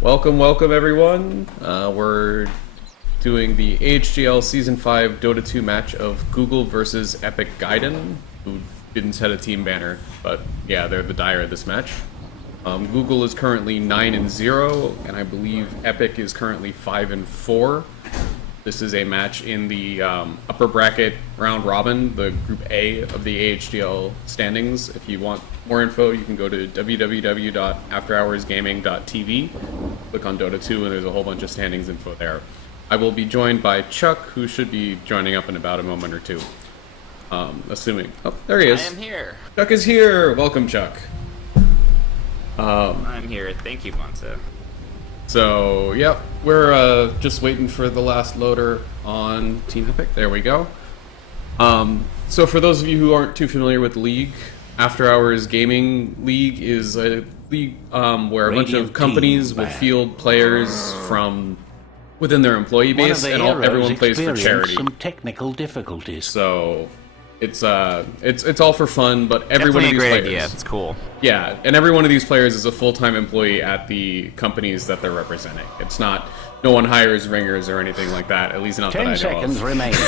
Welcome everyone. We're doing the AHGL Season 5 Dota 2 match of Google versus Epic Gaiden, who didn't set a team banner, but yeah, they're the dyer of this match. Google is currently 9-0, and I believe Epic is currently 5-4. This is a match in the upper bracket round robin, the Group A of the AHGL standings. If you want more info, you can go to www.afterhoursgaming.tv, click on Dota 2, and there's a whole bunch of standings info there. I will be joined by Chuck, who should be joining up in about a moment or two. Assuming. Oh, there he is. I am here. Chuck is here! Welcome, Chuck. I'm here. Thank you, Monza. So, yep, we're just waiting for the last loader on Team Epic. There we go. So for those of you who aren't too familiar with the league, After Hours Gaming League is a league where a bunch of companies will field players from within their employee base, and everyone plays for charity. Some technical difficulties. So it's all for fun, but every one of these great players, idea. It's cool. yeah, and every one of these players is a full-time employee at the companies that they're representing. It's not, no one hires ringers or anything like that, at least not that I know of. 10 seconds remaining.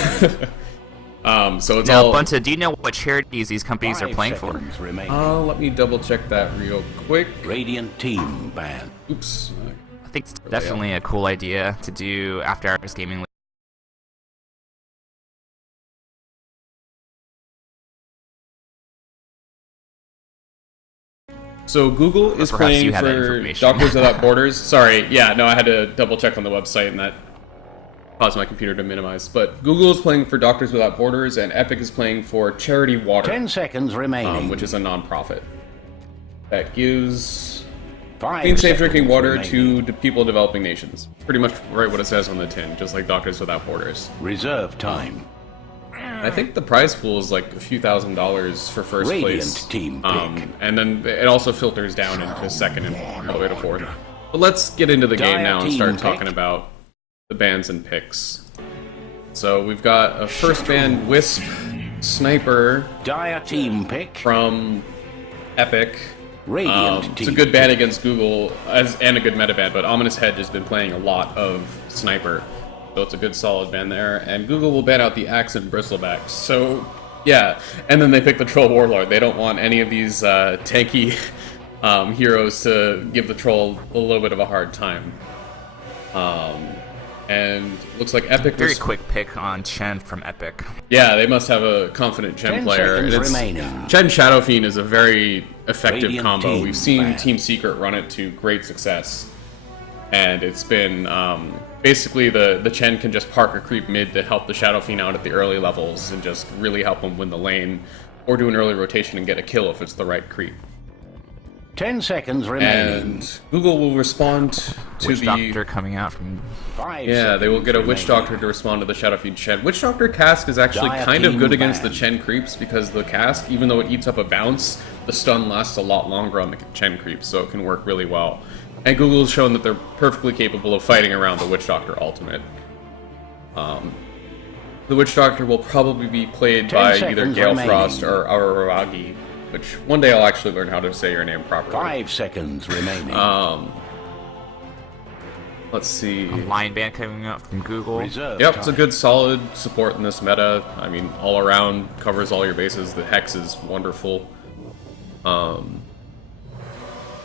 So it's Now, all... Bunta, do you know what charities these companies are playing for? let me double check that real quick. Radiant team ban. Oops. I think it's definitely a cool idea to do After Hours Gaming League. So Google is perhaps playing you have that for information. Doctors Without Borders. Sorry, yeah, no, I had to double check on the website, and that caused my computer to minimize. But Google is playing for Doctors Without Borders, and Epic is playing for Charity Water, 10 seconds remaining. which is a non-profit that gives 5 clean, safe drinking seconds water remaining. to people in developing nations. Pretty much right what it says on the tin, just like Doctors Without Borders. Reserve time. I think the prize pool is like a few $1,000s for first Radiant place. team pick. And then it also filters down into second and all the way to fourth. But let's get into the game now and start talking about the bans and picks. So we've got a first ban, Wisp Sniper Dire team pick. from Epic. Radiant team It's a good ban against Google and a good meta ban, but Ominous Head has been playing a lot of Sniper. So it's a good solid ban there. And Google will ban out the Axe and Bristlebacks. So, yeah. And then they pick the Troll Warlord. They don't want any of these tanky heroes to give the Troll a little bit of a hard time. And looks like Epic Very quick pick on Chen from Epic. Yeah, they must have a confident Chen 10 player. seconds And remaining. Chen Shadow Fiend is a very effective Radiant combo. team We've seen ban. Team Secret run it to great success. And it's been basically the Chen can just park a creep mid to help the Shadow Fiend out at the early levels and just really help him win the lane, or do an early rotation and get a kill if it's the right creep. 10 seconds remaining. And Google will respond to Witch the... Doctor coming out from... 5 Yeah, they will get a seconds Witch remaining. Doctor to respond to the Shadow Fiend Chen. Witch Doctor Cask is actually Dire kind of good team against the ban. Chen creeps, because the Cask, even though it eats up a bounce, the stun lasts a lot longer on the Chen creeps, so it can work really well. And Google's shown that they're perfectly capable of fighting around the Witch Doctor ultimate. The Witch Doctor will probably be played 10 by either seconds Gale remaining. Frost or Araragi, which one day I'll actually learn how to say your name properly. 5 seconds remaining. Let's see. Lion Band coming out from Google. Reserve Yep, time. it's a good solid support in this meta. I mean, all around, covers all your bases. The Hex is wonderful.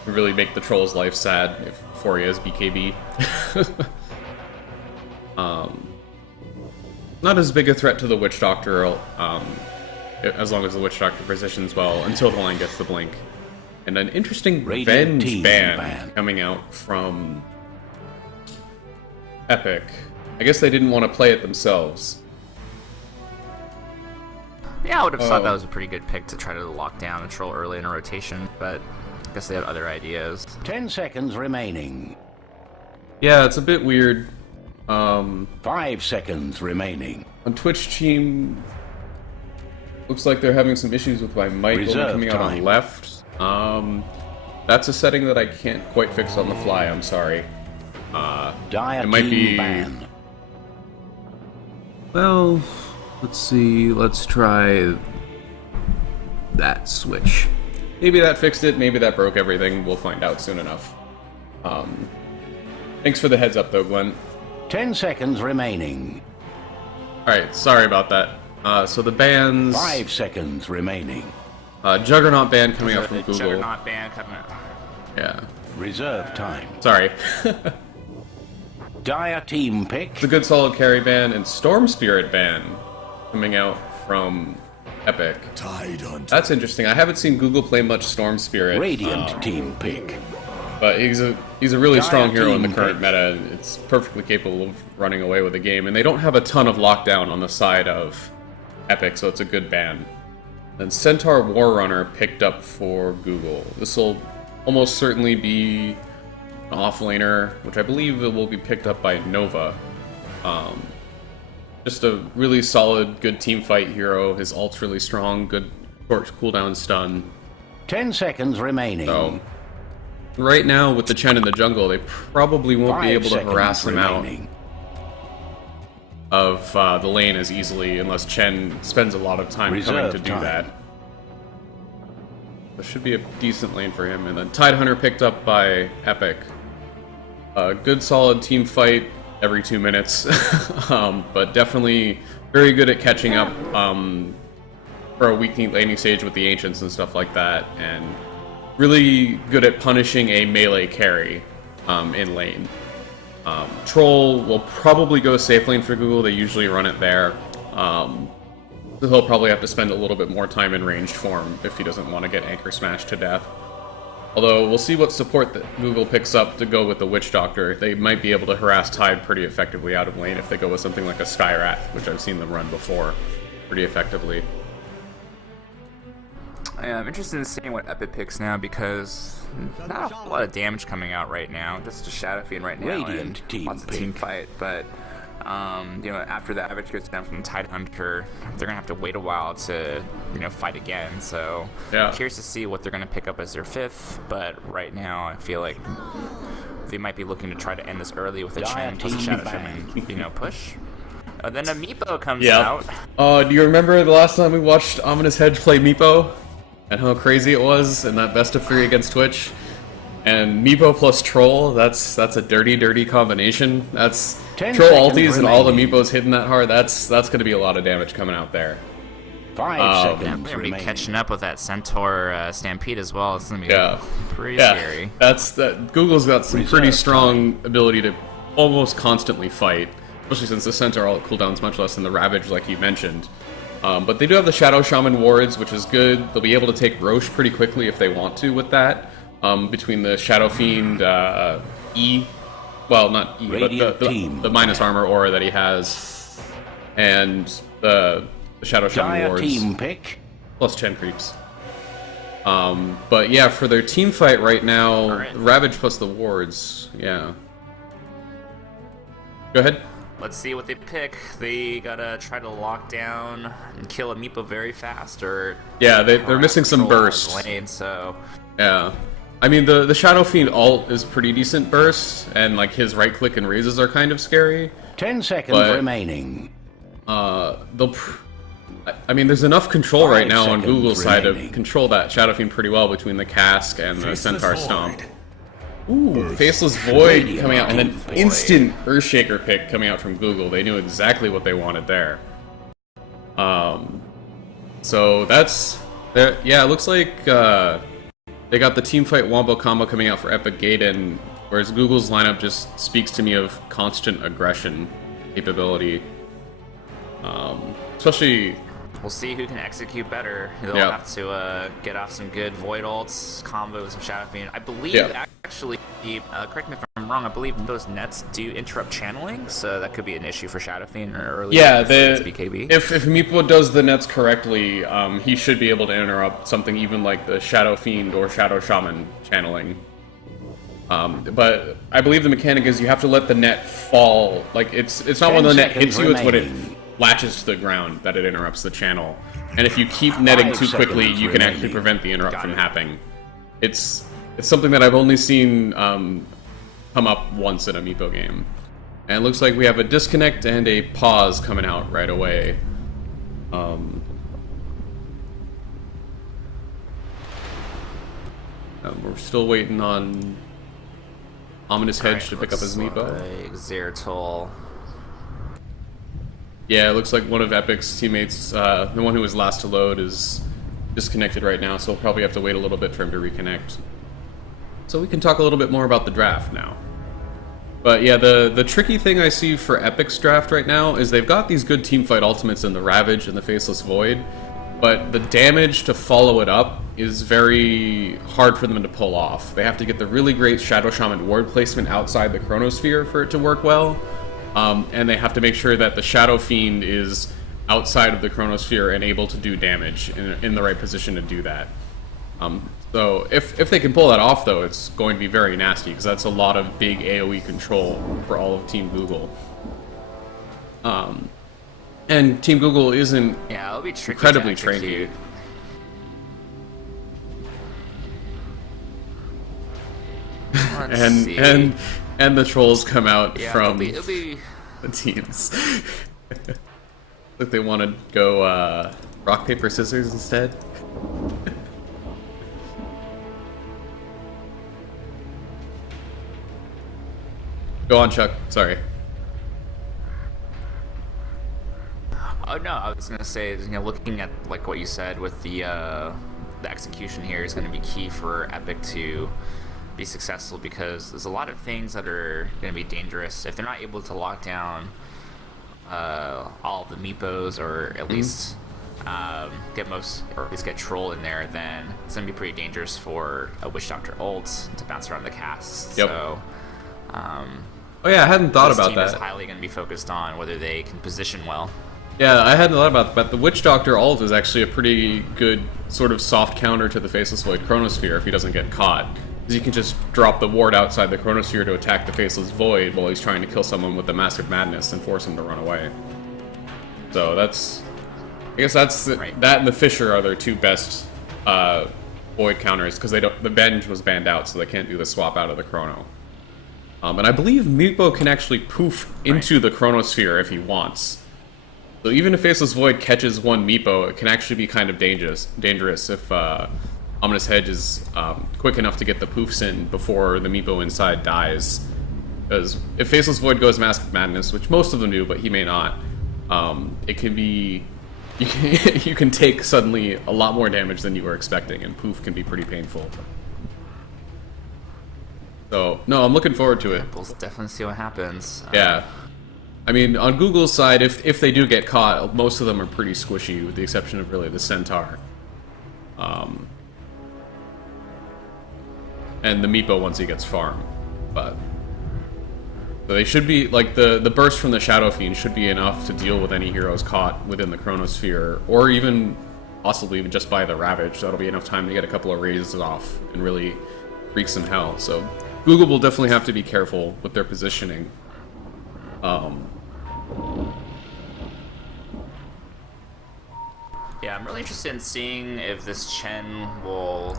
Really make the Troll's life sad if Foria is BKB. Not as big a threat to the Witch Doctor, as long as the Witch Doctor positions well, until the line gets the blink. And an interesting Radiant Venge team ban ban. coming out from Epic. I guess they didn't want to play it themselves. Yeah, I would have thought that was a pretty good pick to try to lock down a troll early in a rotation, but I guess they had other ideas. 10 seconds remaining. Yeah, it's a bit weird. 5 seconds remaining. On Twitch team, looks like they're having some issues with my mic only Reserve coming out on time. left. That's a setting that I can't quite fix on the fly, I'm sorry. Dire It might team be... ban. Well, let's see, let's try that switch. Maybe that fixed it, maybe that broke everything, we'll find out soon enough. Thanks for the heads up, though, Glenn. 10 seconds remaining. Alright, sorry about that. So the bans... 5 seconds remaining. Juggernaut ban coming out from The Google. Juggernaut ban coming out. Yeah. Reserve time. Sorry. Dire team pick. It's a good solid carry ban, and Storm Spirit ban coming out from Epic. That's interesting. I haven't seen Google play much Storm Spirit. Radiant team pick. But he's a really strong hero in the team current pick. meta, and it's perfectly capable of running away with the game. And they don't have a ton of lockdown on the side of Epic, so it's a good ban. And Centaur Warrunner picked up for Google. This will almost certainly be an offlaner, which I believe it will be picked up by Nova. Just a really solid, good team fight hero. His ult's really strong, good short cooldown stun. 10 seconds remaining. So, right now, with the Chen in the jungle, they probably won't be 5 able to seconds harass him out remaining. of the lane as easily unless Chen spends a lot of time coming Reserve to do time. that. There should be a decent lane for him. And then Tidehunter picked up by Epic. A good solid team fight every 2 minutes, but definitely very good at catching up for a weak laning stage with the Ancients and stuff like that, and really good at punishing a melee carry in lane. Troll will probably go safe lane for Google. They usually run it there. So he'll probably have to spend a little bit more time in ranged form if he doesn't want to get anchor smashed to death. Although we'll see what support that Google picks up to go with the Witch Doctor. They might be able to harass Tide pretty effectively out of lane if they go with something like a Skyrath, which I've seen them run before pretty effectively. I'm interested in seeing what Epic picks now because not a lot of damage coming out right now. Just a Shadow Fiend right now Radiant and team lots of pick. team fight. But after the average gets down from Tidehunter, they're gonna have to wait a while to fight again. So Yeah. curious to see what they're gonna pick up as their fifth. But right now, I feel like they might be looking to try to end this early with a Chen plus a team Shadow bang. Shaman, push. Then a Meepo comes Yeah. out. Do you remember the last time we watched Ominous Hedge play Meepo? And how crazy it was in that best of 3 against Twitch? And Meepo plus Troll, that's a dirty, dirty combination. That's 10 Troll seconds ultis and all the remaining. Meepos hitting that hard. That's going to be a lot of damage coming out there. 5 Yeah, seconds we're gonna be remaining. catching up with that Centaur Stampede as well. It's gonna be Yeah. pretty Yeah, scary. Google's got some pretty Reserve strong ability to almost constantly fight, especially since the Centaur all cooldown's much less than the Ravage, like you mentioned. But they do have the Shadow Shaman wards, which is good. They'll be able to take Roche pretty quickly if they want to with that. Between the Shadow Fiend E, well, not E, Radiant but team. the minus armor aura that he has, and the Shadow Shaman Dire wards, team pick. plus Chen creeps. But yeah, for their team fight right now, Alright. Ravage plus the wards, yeah. Go ahead. Let's see what they pick. They gotta try to lock down and kill a Meepo very fast, or Yeah, they're missing some control out of burst. the lane. So Yeah. I mean, the Shadow Fiend ult is pretty decent burst, and like his right click and raises are kind of scary. 10 seconds But- remaining. I mean, there's enough control 5 right now on seconds Google's side to remaining. control that Shadow Fiend pretty well between the Cask and the Centaur Stomp. Ooh, Faceless Void Radiant coming out, and then Void. instant Earthshaker pick coming out from Google. They knew exactly what they wanted there. So that's... Yeah, it looks like they got the Teamfight Wombo combo coming out for Epic Gaiden, whereas Google's lineup just speaks to me of constant aggression capability. Especially... we'll see who can execute better. They'll Yeah. have to get off some good Void ults, combo with some Shadow Fiend. I believe Yeah. actually, correct me if I'm wrong. I believe those nets do interrupt channeling, so that could be an issue for Shadow Fiend early. Yeah, if it's BKB. if Meepo does the nets correctly, he should be able to interrupt something even like the Shadow Fiend or Shadow Shaman channeling. But I believe the mechanic is you have to let the net fall. Like it's not 10 when the net seconds hits you; it's when it remaining. latches to the ground that it interrupts the channel. And if you keep netting 5 too quickly, seconds you can actually remaining. prevent the interrupt Got from it. happening. It's something that I've only seen come up once in a Meepo game. And it looks like we have a disconnect and a pause coming out right away. We're still waiting on Ominous Hedge to pick up his Meepo. Like Zeratul. Yeah, it looks like one of Epic's teammates, the one who was last to load, is disconnected right now, so we'll probably have to wait a little bit for him to reconnect. So we can talk a little bit more about the draft now. But yeah, the tricky thing I see for Epic's draft right now is they've got these good teamfight ultimates in the Ravage and the Faceless Void, but the damage to follow it up is very hard for them to pull off. They have to get the really great Shadow Shaman ward placement outside the Chronosphere for it to work well, and they have to make sure that the Shadow Fiend is outside of the Chronosphere and able to do damage in the right position to do that. So if they can pull that off, though, it's going to be very nasty, because that's a lot of big AoE control for all of Team Google. And Team Google isn't it'll be tricky incredibly to execute. trained. And the trolls come out from it'll be... the teams. Like they want to go rock, paper, scissors instead. Go on, Chuck. Sorry. Oh no, I was gonna say, looking at like what you said with the execution here is gonna be key for Epic to be successful, because there's a lot of things that are gonna be dangerous if they're not able to lock down all of the Meepos, or at least at least get Troll in there. Then it's gonna be pretty dangerous for a Witch Doctor ult to bounce around the casts. Yep. So. Oh yeah, I hadn't thought this about team that. is highly going to be focused on whether they can position well. Yeah, I hadn't thought about that, but the Witch Doctor ult is actually a pretty good sort of soft counter to the Faceless Void Chronosphere if he doesn't get caught. Because you can just drop the ward outside the Chronosphere to attack the Faceless Void while he's trying to kill someone with the Massive Madness and force him to run away. So that's... I guess that's... Right. That and the Fisher are their two best Void counters, because they don't... The Venge was banned out, so they can't do the swap out of the Chrono. And I believe Meepo can actually poof into the Chronosphere if he wants. So even if Faceless Void catches one Meepo, it can actually be kind of dangerous if Ominous Hedge is quick enough to get the poofs in before the Meepo inside dies. Because if Faceless Void goes Mask of Madness, which most of them do, but he may not, it can be... You can take suddenly a lot more damage than you were expecting, and poof can be pretty painful. So, no, I'm looking forward to it. We'll definitely see what happens. Yeah. I mean, on Google's side, if they do get caught, most of them are pretty squishy, with the exception of really the Centaur. And the Meepo once he gets farmed. But so they should be, like, the burst from the Shadow Fiend should be enough to deal with any heroes caught within the Chronosphere, or even possibly just by the Ravage. That'll be enough time to get a couple of raises off and really wreak some hell. So Google will definitely have to be careful with their positioning. Yeah, I'm really interested in seeing if this Chen will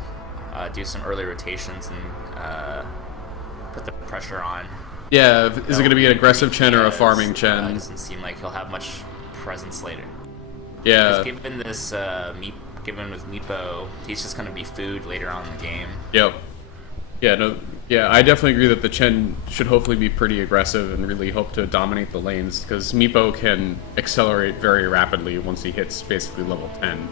do some early rotations and put the pressure on. Yeah, is it going to be an aggressive Chen or a farming It Chen? doesn't seem like he'll have much presence later. Yeah. Given this, given with Meepo, he's just going to be food later on in the game. Yep. Yeah, no, yeah, I definitely agree that the Chen should hopefully be pretty aggressive and really hope to dominate the lanes, because Meepo can accelerate very rapidly once he hits basically level 10.